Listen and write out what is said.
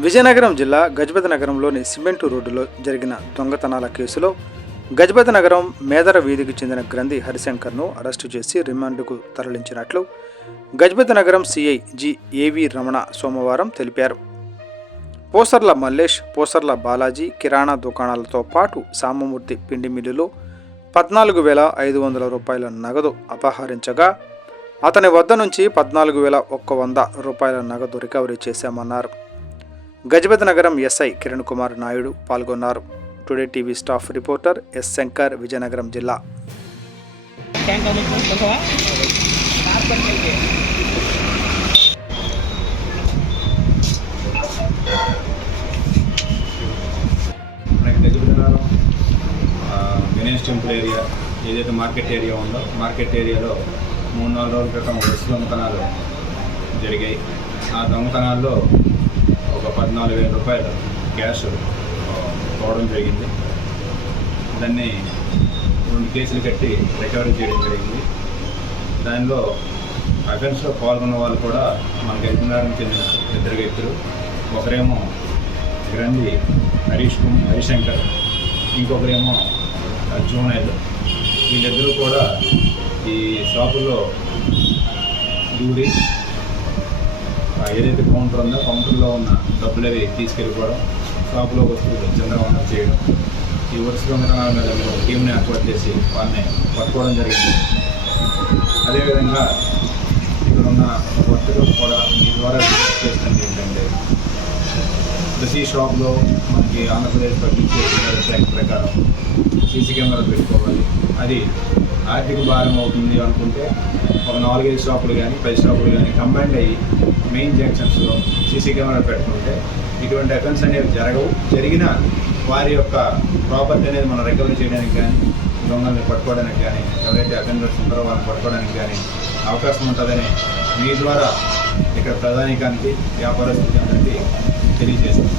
విజయనగరం జిల్లా గజపతి నగరంలోని సిమెంటు రోడ్డులో జరిగిన దొంగతనాల కేసులో గజపతి నగరం మేదర వీధికి చెందిన గ్రంథి హరిశంకర్ను అరెస్టు చేసి రిమాండ్కు తరలించినట్లు గజపతి నగరం సిఐ జి ఏవి రమణ సోమవారం తెలిపారు. పోసర్ల మల్లేష్, పోసర్ల బాలాజీ కిరాణా దుకాణాలతో పాటు సామమూర్తి పిండి మిల్లులో 14,500 రూపాయల నగదు అపహరించగా అతని వద్ద నుంచి 14,100 రూపాయల నగదు రికవరీ చేశామన్నారు. గజపతి నగరం ఎస్ఐ కిరణ్ కుమార్ నాయుడు పాల్గొన్నారు. Today TV staff reporter yes Shankar, Vizianagaram జిల్లా. గణేష్ టెంపుల్ ఏరియా ఏదైతే మార్కెట్ ఏరియా ఉందో మార్కెట్ ఏరియాలో 3-4 రోజుల క్రితం వరుస దొంగతనాలు జరిగాయి. ఆ దొంగతనాల్లో ఒక 14,000 రూపాయలు క్యాష్ పోవడం జరిగింది. దాన్ని 2 కేసులు కట్టి రికవరీ చేయడం జరిగింది. దానిలో అఫెన్స్లో పాల్గొన్న వాళ్ళు కూడా మనకు ఎదురునారానికి చెందిన 2 వ్యక్తులు. ఒకరేమో గ్రంథి హరిశంకర్, ఇంకొకరేమో జూనైల్. వీళ్ళిద్దరూ కూడా ఈ షాపుల్లో దూరి ఏదైతే కౌంటర్ ఉందో కౌంటర్లో ఉన్న డబ్బులు అవి తీసుకెళ్ళిపోవడం, షాపులో వస్తువులు చంద్రవందనం చేయడం, ఈ వరుస దొంగతనాల మీద మేము టీంని ఏర్పాటు చేసి వాళ్ళని పట్టుకోవడం జరిగింది. అదేవిధంగా ఇక్కడ ఉన్న వర్తకులు కూడా మీ ద్వారా చేసినది ఏంటంటే ప్రతి షాప్లో మనకి ఆంధ్రప్రదేశ్ పబ్లిక్ శాఖ ప్రకారం సీసీ కెమెరాలు పెట్టుకోవాలి. అది ఆర్థిక భారం అవుతుంది అనుకుంటే ఒక 4-5 షాపులు కానీ 10 షాపులు కానీ కంబైండ్ అయ్యి మెయిన్ జంక్షన్స్లో సీసీ కెమెరాలు పెట్టుకుంటే ఇటువంటి అఫెన్స్ అనేవి జరగవు. జరిగిన వారి యొక్క ప్రాపర్టీ అనేది మనం రికవరీ చేయడానికి కానీ దొంగల్ని పట్టుకోవడానికి కానీ ఎవరైతే అఫెండర్స్ ఉంటారో వాళ్ళని పట్టుకోవడానికి కానీ అవకాశం ఉంటుందని మీ ద్వారా ఇక్కడ ప్రధానికానికి వ్యాపారస్తులకి అందరికీ తెలియజేస్తున్నాం.